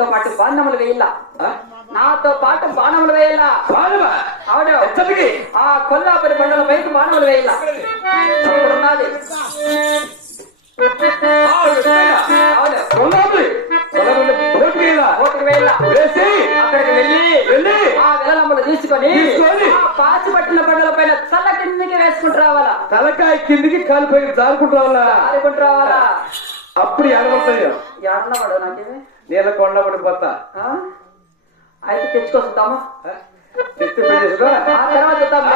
నాతో పాటు బాణములు వేయాల? నాతో పాటు బాణములు వేయాల? అవును ఆ కొల్లాపురి బండల పైకి బాణములు వేయాల? ఉన్నది అక్కడికి వెళ్ళి ఆ తీసుకొని పాచి పట్టిన బండల పైన చల్ల కిందికి వేసుకుంటూ రావాలా? తలకాయ కిందికి కాలిపోయి జారుకుంటా వల్ల ఆడుకుంటూ రావాలా? అప్పుడు ఎడబడతాయి ఎవరన్నవాడు నాకేమి నీళ్ళ కొండ పడిపోతా ఆ? అయితే తెచ్చుకొస్తామా? చెట్టు పెట్టేసుకో ఆ తర్వాత చూద్దాం.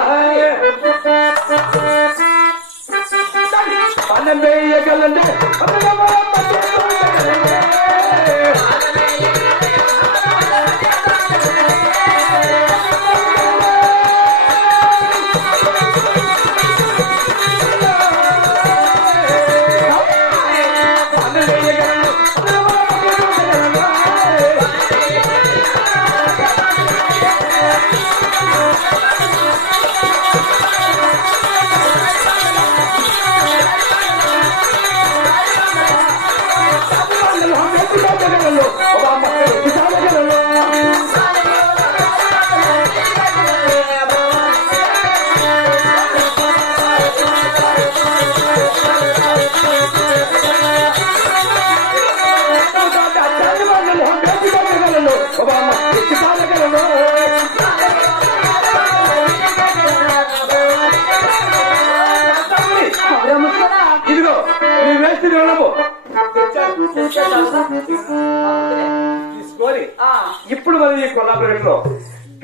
తీసుకొని ఆ, ఇప్పుడు మనం ఈ కొల్లాపురంలో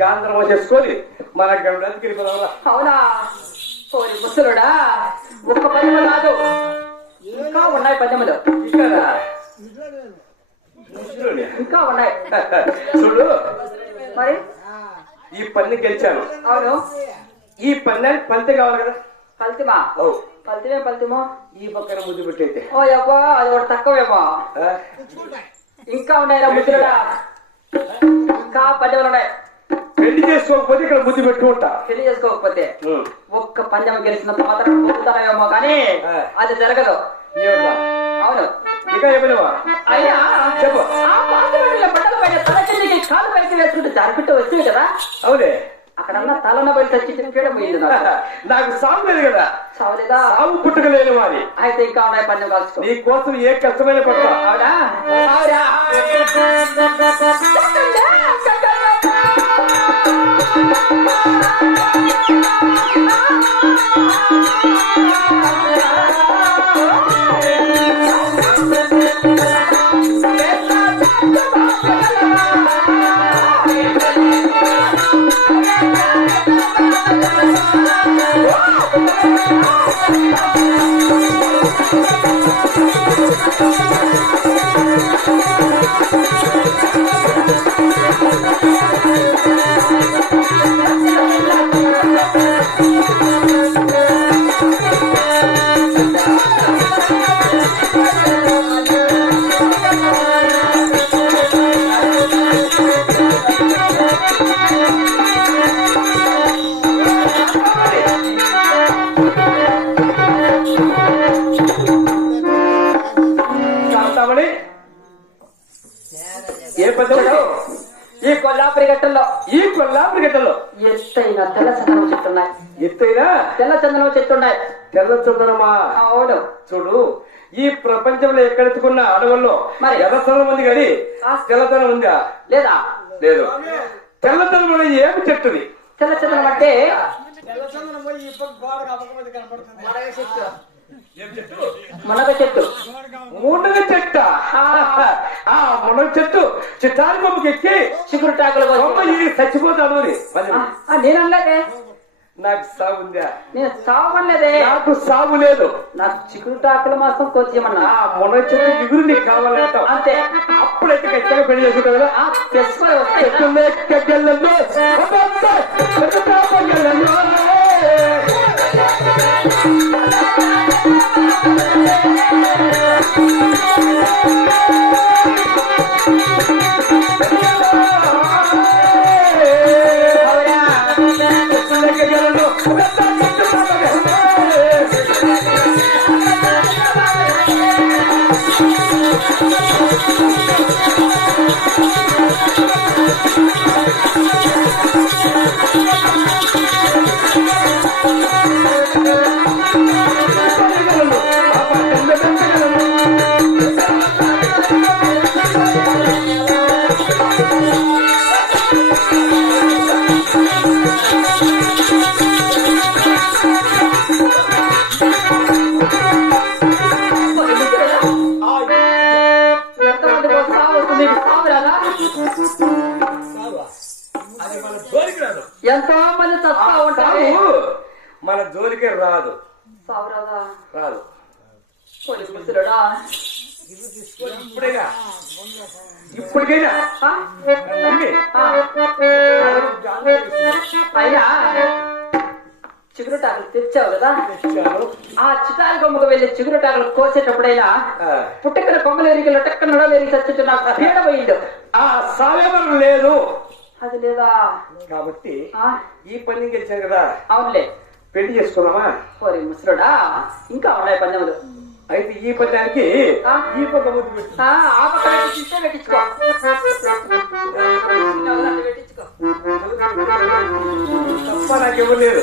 గాంధర్వ చేసుకొని మన గండకి వెళ్ళిపోదాం అవునా? ముసలుడా ఒక్క పద్యము కాదు. ఇంకా ఉన్నాయి పద్యములు ఇంకా ఉన్నాయి. చూడు. మరి? ఈ పని గెలిచాను. అవును. ఈ పన్నానికి ఫలితం కావాలి కదా. ఫలితమా ఓ. ఫలితమే ఫలితమో ఈ పక్కన ముద్దు పెట్టయితే ఓ అబ్బా అది ఒకటి తక్కువేమో. ఇంకా ఉన్నాయిరా ముసలుడా ఇంకా పద్యములు ఉన్నాయి. పెళ్ళి చేసుకోకపోతే ఇక్కడ ముద్దు పెట్టుకుంటా పెళ్ళి చేసుకోకపోతే. ఒక్క పందెం గెలిచిన తర్వాత పొందుతానేమో కానీ. అది జరగదు? అవును. ఇంకా ఏమైనా అయినా చెప్పు. ఆ పాత బండిలో బట్టల పైన తల కిందికి కాలు పైకి వేసుకుంటే జారిపిట్టు వచ్చేవి కదా? అవునే. అక్కడన్నా తలన బయట చచ్చి నాకు. సాగు లేదు కదా. చావలేదా సాగు పుట్టుక లేని వారి అయితే ఇంకా ఉన్నాయి పందెం కాల్చుకో. నీ కోసం ఏ కష్టమైన పడతా. ఏ ఈ కొల్లాపురి గట్టల్లో. ఈ కొల్లాపురి గడ్డలో ఎత్తైన తెల్ల చందనం చెట్టున్నాయి. ఎత్తైనా? తెల్ల చందనం చెట్టున్నాయి. తెల్ల చందనమా? అవును. చూడు ఈ ప్రపంచంలో ఎక్కడెత్తుకున్న అడవుల్లో? ఎర్రతనం ఉంది కానీ. తెల్లతనం ఉందా? లేదా? లేదు. తెల్లతనం అనేది ఏమి చెట్టుది? తెల్ల చందనం అంటే మునగ చెట్టు. మునగ చెట్ట. ఆ మునగ చెట్టు. చిత్తారి బొమ్మకి ఎక్కి చిగురుటాకులు బొమ్మ ఇది చచ్చిపోతాడు అని అది నేను అనలేదే. నాకు సాగు ఉందా? నేను సావనలేదే నాకు సాగు లేదు. నాకు చిగురుటాకుల మాసం కోసేయమన్నా ఆ మునగ చెట్టు ఎగురు నీకు కావాలంటావు. అంతే. అప్పుడైతే ఖచ్చితంగా పెళ్ళి చేసుకుంటావు కదా? ఆ వస్తాయి ఇప్పుడైనా ఇప్పటికైనా. అయ్యా చిగురుటాకులు తెచ్చావు కదా. ఆ చిటారి కొమ్మకు వెళ్ళి చిగురుటాకులు కోసేటప్పుడైనా ఆ, పుట్టకన కొమ్మలు ఎరిగి లొట్టక్కన నడవ ఎరిగి చచ్చుంటే నాకు పీడ పోయిండు. ఆ సావేమరం లేదు. అది లేదా? కాబట్టి ఆ, ఈ పని గెలిచాను కదా. అవునులే. పెళ్ళి చేసుకున్నామా ఓరి ముసలుడా ఇంకా ఉన్నాయి పందెములు అయితే ఈ పద్యానికి ఆ? ఈ పక్క ముద్దు పెట్టు. ఆ, ఆ పక్క పెట్టిస్తే పెట్టించుకో. తప్ప నాకెవరు లేదు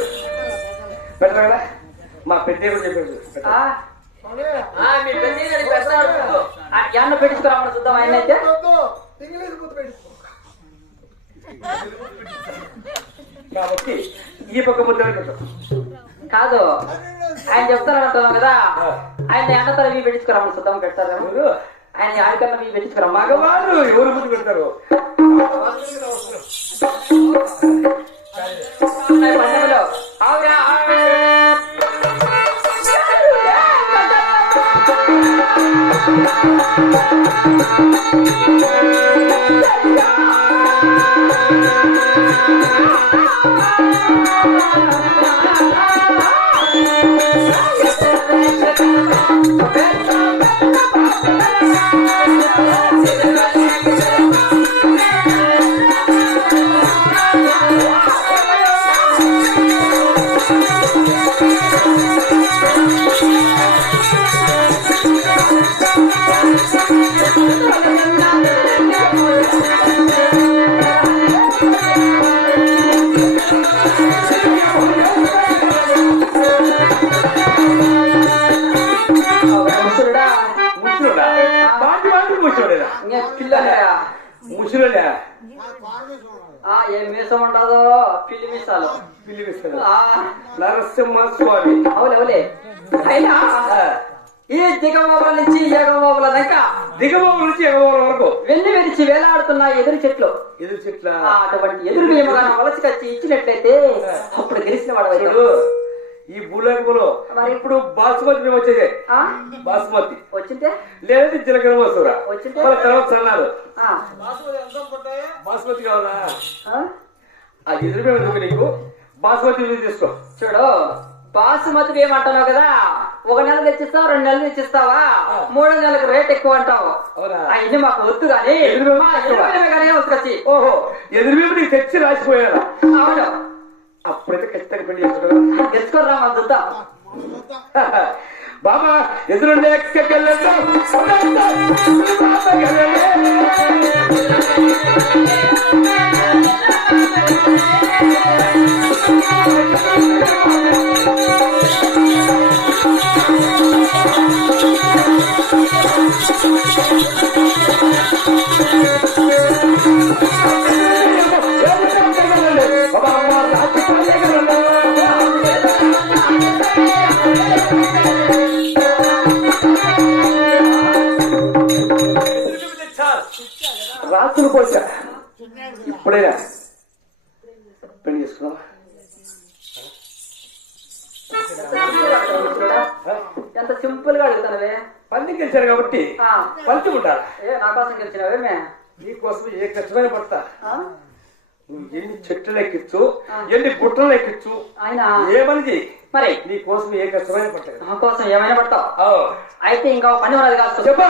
పెట్టరా కదా? మా పెద్ద చెప్పాడు ఎన్న పెట్టించుకురామని చూద్దాం ఆయన అయితే. కాబట్టి ఈ పక్క ముద్ద పెట్టు. కాదు. ఆయన చెప్తారంటున్నాం కదా. ఆయన ఎండతల మీ పెట్టించుకురామని చూద్దాం పెడతారు? ఆయన ఆడికన్నా మీ పెట్టించుకురా మగ మగవారు ఎవరు ముద్దు పెడతారు? పందెములు ఆవిడా ముసలుడా నరసింహ స్వామి. అవులే అవులే. అయినా ఈ దిగమోబల నుంచి ఎగమోబల దాకా దిగబోగు నుంచి ఎగబోగుల వరకు? వెన్ను విరిచి వేలాడుతున్న ఎదురు చెట్లు. ఎదురు చెట్ల? అటువంటి ఎదురు నియమగాన వలస కచ్చి ఇచ్చినట్లయితే అప్పుడు గెలిచిన వాడు ఈ భూలోకంలో మరి? ఇప్పుడు బాసుమతి మేము వచ్చేది. ఆ? బాసుమతి. వచ్చింటే? లేదంటే జీలకర్ర మసూర. వచ్చింటే? వాళ్ళ తర్వాత సన్నారు ఆ, బాసుమతి కావాలా? ఆ? ఆ ఎదురు నీకు? బాసుమతి తీసుకో. చూడు బాసుమతి ఏమంటున్నావు కదా? ఒక నెల తెచ్చిస్తావు రెండు నెలలు తెచ్చిస్తావా? మూడో నెలకు రేట్ ఎక్కువ అంటావు. అవన్నీ మాకు వద్దు కానీ వద్దుకొచ్చి ఓహో ఎదురు నీకు తెచ్చి రాసిపోయారా అవును. అప్పుడైతే ఖచ్చితంగా పెళ్ళి తెచ్చుకోరా మా చూద్దాం. బాబా ఎదురుండే రాత్రులు పోసా. ఇప్పుడైనా. పెళ్ళి చేసుకున్నావా ఎంత సింపుల్గా అడుగుతానవే పంది గెలిచారు కాబట్టి ఆ, పంచి ఉంటారా ఏ నా కోసం గెలిచినవే మే. నీకోసం ఏ కష్టమైన పడతా? నువ్వు ఎన్ని చెట్లు ఎక్కించు ఎన్ని గుట్టలు ఎక్కించు ఆయన ఏమని మరి? నీ కోసం ఏ కష్టమైన పట్టదు నా కోసం ఏమైనా పడతావు? అయితే ఇంకా పని ఉన్నది కాదు. చెప్పా.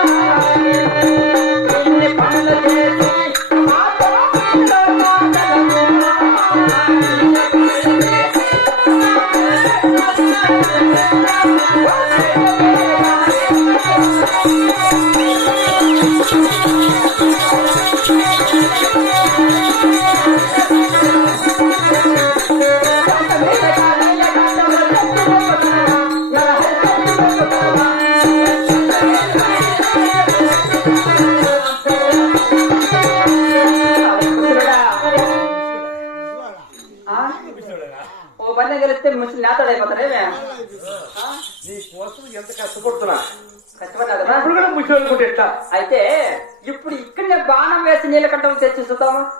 అనుకుంటే ఎట్లా అయితే ఇప్పుడు ఇక్కడనే బాణం వేసి నీలకంఠం తెచ్చి చూద్దామా?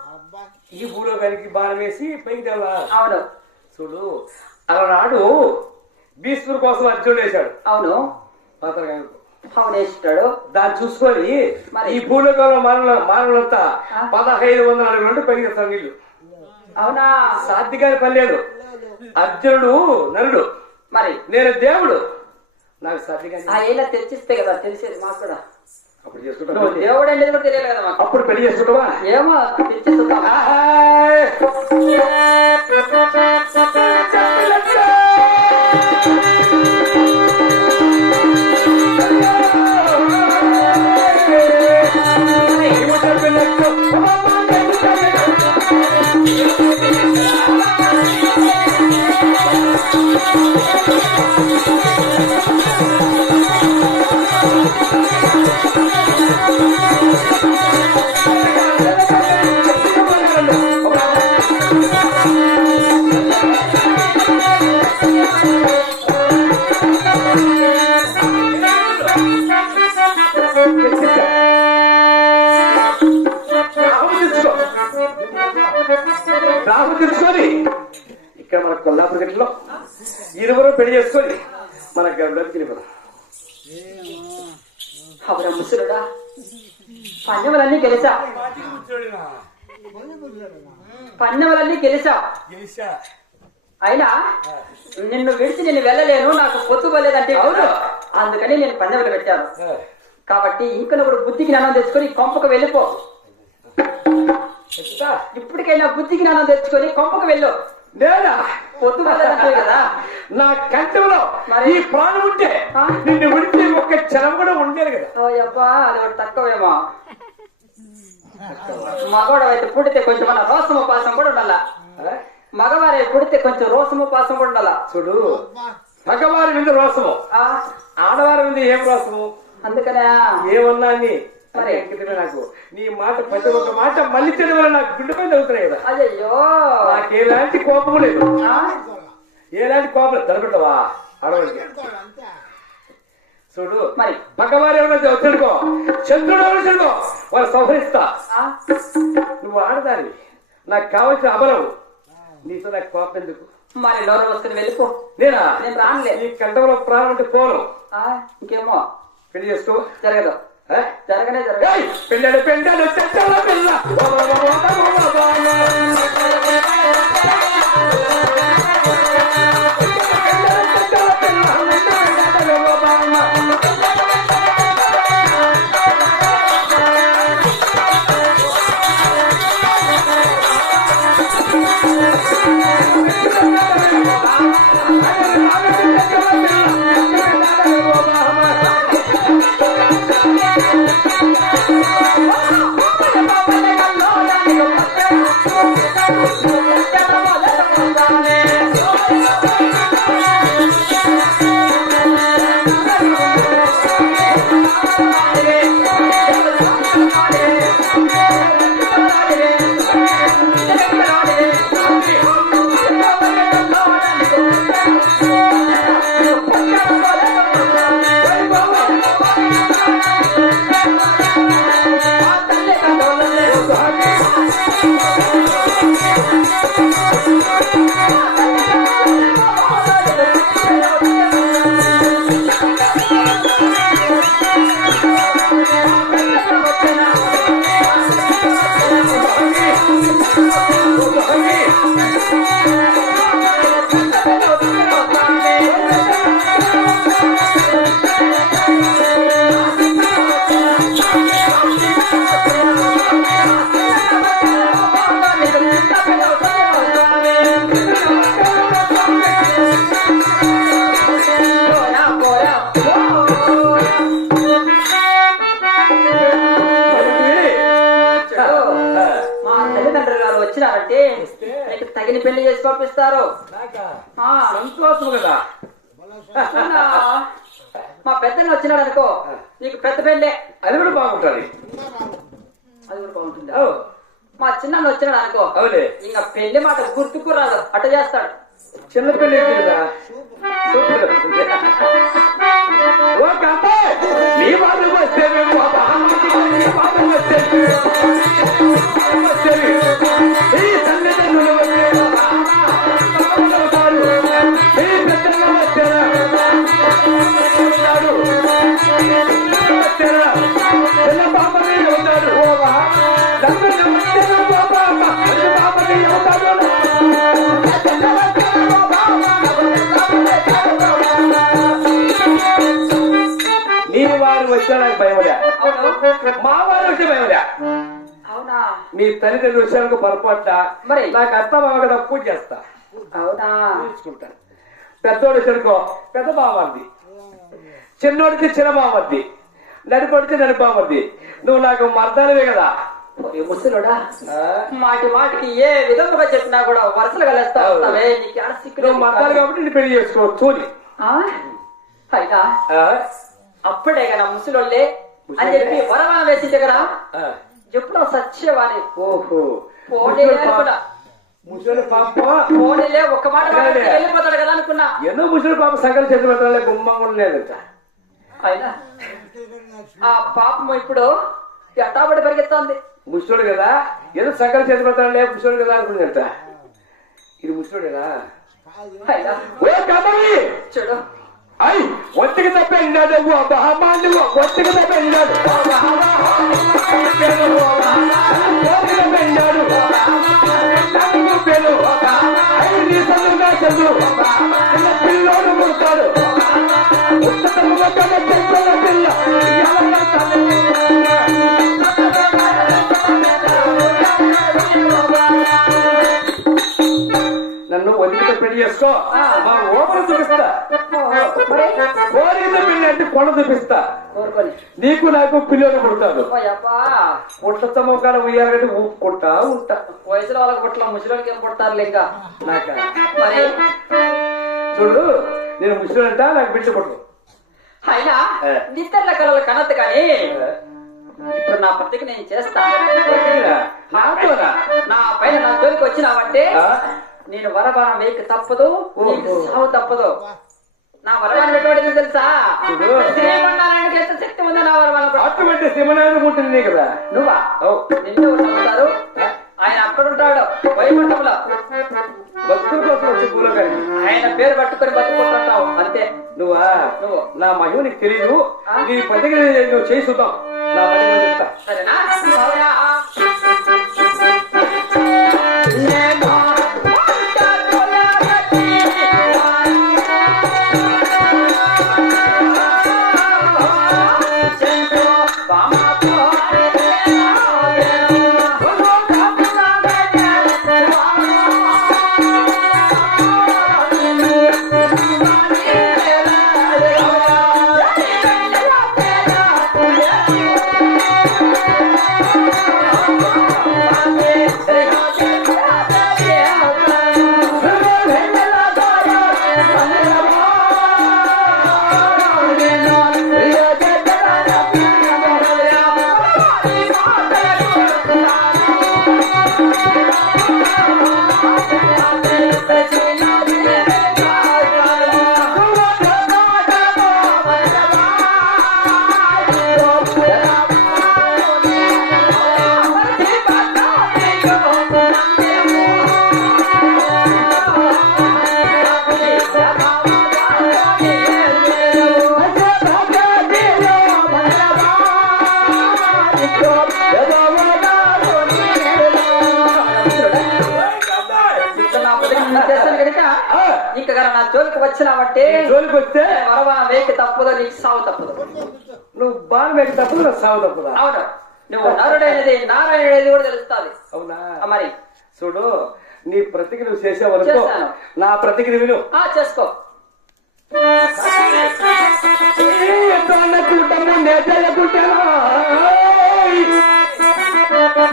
ఈ భూలోకానికి బాణం వేసి పైకి అవును. చూడు అలనాడు భీష్ముడి కోసం అర్జునుడు వేశాడు. అవును. పాతరగానికి అవును వేసిస్తాడు దాన్ని చూసుకొని మరి? ఈ భూలోకంలో మానవుల మానవులంతా? పదహైదు వందల అడుగుల నుండి పైకి తెస్తారు నీళ్ళు. అవునా? సాధ్యగాని పని లేదు. అర్జునుడు నరుడు. మరి? నేను దేవుడు. నాకు సాధ్యగాని ఆ ఇలా తెచ్చిస్తే కదా తెలిసేది మాకు కూడా. అప్పుడు నువ్వు చేసుకుంటా దేవుడు అనేది కూడా తెలియదు కదా మాకు. అప్పుడు పెళ్ళి చేసుకుంటావా? ఏమో తెచ్చి గంటలో ఇరువురు పెళ్ళి చేసుకొని మన గర్భంలోకి వెళ్ళిపోదాం. అవునా ముసలుడా? పన్నెములన్నీ గెలిచా. పన్నెములన్నీ గెలిచా. అయినా నిన్ను విడిచి నేను వెళ్ళలేను నాకు పొత్తు పోలేదంటే అవును. అందుకని నేను పన్నెములు పెట్టాను కాబట్టి ఇంకా నువ్వు బుద్ధి జ్ఞానం తెచ్చుకొని కొంపకు వెళ్ళిపో? ఇప్పటికైనా బుద్ధి జ్ఞానం తెచ్చుకొని కొంపకు వెళ్ళు. నేనా? పొత్తు పోలేదంటే కదా? నా కంఠంలో మరి? ఈ ప్రాణం ఉంటే? నిన్ను విడిచి ఒక్క క్షణం కూడా ఉండేది కదా. అబ్బా అది తక్కువేమో. మగవాడు అయితే పుడితే కొంచెం మన రోసము పాసం కూడా ఉండాల? మగవారి పుడితే కొంచెం రోసము పాసం కూడా ఉండాల? చూడు మగవారి మీద రోసము. ఆ, ఆడవారి మీద ఏం రోసము? అందుకనే. ఏమన్నా అని. మరి? అంకితమే నాకు. నీ మాట ప్రతి ఒక్క మాట మళ్ళీ చెడు వల్ల నాకు గుండెపై తగ్గుతున్నాయి కదా. అయ్యో నాకు ఎలాంటి కోపము లేదు. ఆ, ఎలాంటి కోపం లేదు. తలపెట్టవా అడవడికి చూడు మరి? పక్కవారు ఎవరైతే వచ్చాడుకో చంద్రుడు ఎవరు వాళ్ళు సంహరిస్తా. ఆ, నువ్వు ఆడదాని నాకు కావాల్సిన అబలవు. నీతో నాకు కోపం ఎందుకు? మరి నోరు వస్తుంది వెళ్ళిపో. నేనా? నేను రానులే. నీ కంఠంలో ప్రాణం అంటే పోను. ఆ, ఇంకేమో. పెళ్ళి చేసుకో. జరగదు? జరగనే జరగదు ఏయ్! పెళ్ళాడు పెళ్ళాడు చెట్టల Thank you. చేసి పంపిస్తారు సంతోషం కదా? మా పెద్దన్న వచ్చినాడు అనుకో నీకు పెద్ద పెళ్ళే. అది కూడా బాగుంటుంది. అది కూడా బాగుంటుంది? ఓ, మా చిన్న వచ్చినాడు అనుకో అవులే. ఇంకా పెళ్ళి మాట గుర్తుకు రాదు. అట్ట చేస్తాడు. చిన్నపిల్ల కదా. సూపర్. మా వచ్చే భయమడా అవునా? మీ తల్లిదండ్రుల విషయాలకు పొరపాట మరి? నాకు అత్త బావ కదా పూజ చేస్తా. అవునా? చూసుకుంటా పెద్దోడు చెడుకో పెద్ద బావద్ది చిన్నోడికి చిన్న బావద్ది నడిపడితే నడిపావద్ది నువ్వు నాకు మర్దానివే కదా. ముసలుడా? మాటి మాటికి ఏ విధముగా చెప్పినా కూడా వరుసలు కలేస్తా ఉంటావే? నీకు ఆడ సిక్కు నువ్వు మర్దాలు కాబట్టి నీ పెళ్ళి చేసుకో చూని అయినా? అప్పుడే కదా ముసలోళ్ళే అని చెప్పి వరమాన వేసింటే కదా? ఆ. ఎప్పుడో సత్యవాణి. ఓహో. పోనీ ముసలి పాప. అనుకున్నా. ముసలి పాప. పోనీలే ఒక్క మాట. వెళ్ళిపోతాడు కదా అనుకున్నా. ఎన్నో ముసలి పాప సగం చేతి పెట్టాలి గుమ్మంగా ఉండలేదంట. అయినా. ఆ పాపం ఇప్పుడు ఎట్టాబడి పరిగెత్తాంది. ముసలోడు కదా? ఏదో సగం చేతి పెట్టాలి ముసలోడు కదా అనుకుందంట ఇది ముసలోడు కదా చూడు. అయ్ ఒత్తికి తప్ప వెళ్ళాడు బహమాను ఒత్తికి తప్ప వెళ్ళాడు వెళ్ళాడు పిల్లోడు పుడతాడు ఉత్తముగా కన్న చెక్కల పిల్ల చేసుకో మా ఓపెన్ చూపిస్తా. కోరిన పెళ్ళి అంటే కొండ చూపిస్తా. నీకు నాకు పిల్లలు పుడతాడు. ఓ అబ్బా పుట్ట చమకాల ఉయ్యాలంటే ఊపుకుంటా ఉంటా. వయసులో వాళ్ళకి పుట్ల ముసలికి ఏం నాక. మరి? చూడు నేను ముసలి అంట నాకు బిడ్డ పుట్టు అయినా కలలు కనద్దు కానీ ఇప్పుడు నా ప్రతికి నేను చేస్తా. నాతోనా? నా పైన నా జోలికి వచ్చినావంటే? నేను వరబాణం వేయక తప్పదు. సావు తప్పదు నా వరబాణం ఎటువంటిది తెలుసా చూడు. శ్రీమన్నారాయణకి ఎంత శక్తి ఉందో నా వరబాణం అటువంటి సింహనాథం ఉంటుంది కదా నువ్వా. నిన్ను ఉంటారు ఆయన అక్కడ ఉంటాడు వైకుంఠంలో భక్తుల కోసం వచ్చి పూలకారి ఆయన పేరు పట్టుకొని బతుకుంటుంటావు అంతే నువ్వా నువ్వు. నా మహిమ నీకు తెలియదు? నీ పదికి నువ్వు చేసి చూద్దాం నా నేను చెప్తా సరేనా మీకు తప్పదు సాగు తప్పదా అవును. నువ్వు నరుడైనది నారాయణుడైనది కూడా తెలుస్తుంది. అవునా? మరి. చూడు నీ ప్రతికి నువ్వు చేసేవనుకో చేస్తాను. నా ప్రతికి విను. ఆ చేసుకో. కూటము నేతయ్యకుంటానా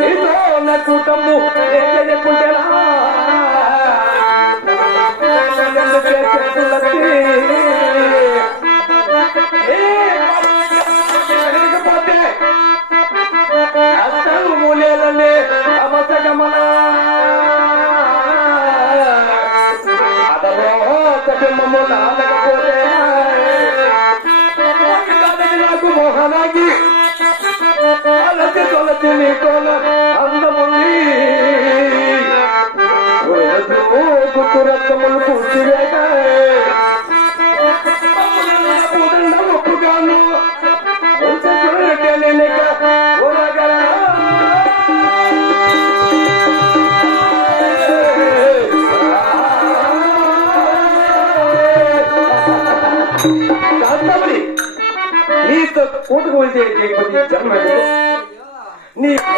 నీతో ఉన్న కూటము ওখানাগি আলাতে চলতে নিকল আন্দমলি ওরে তো কুকুরা তমল কুচিরে 我这个是这 menguji.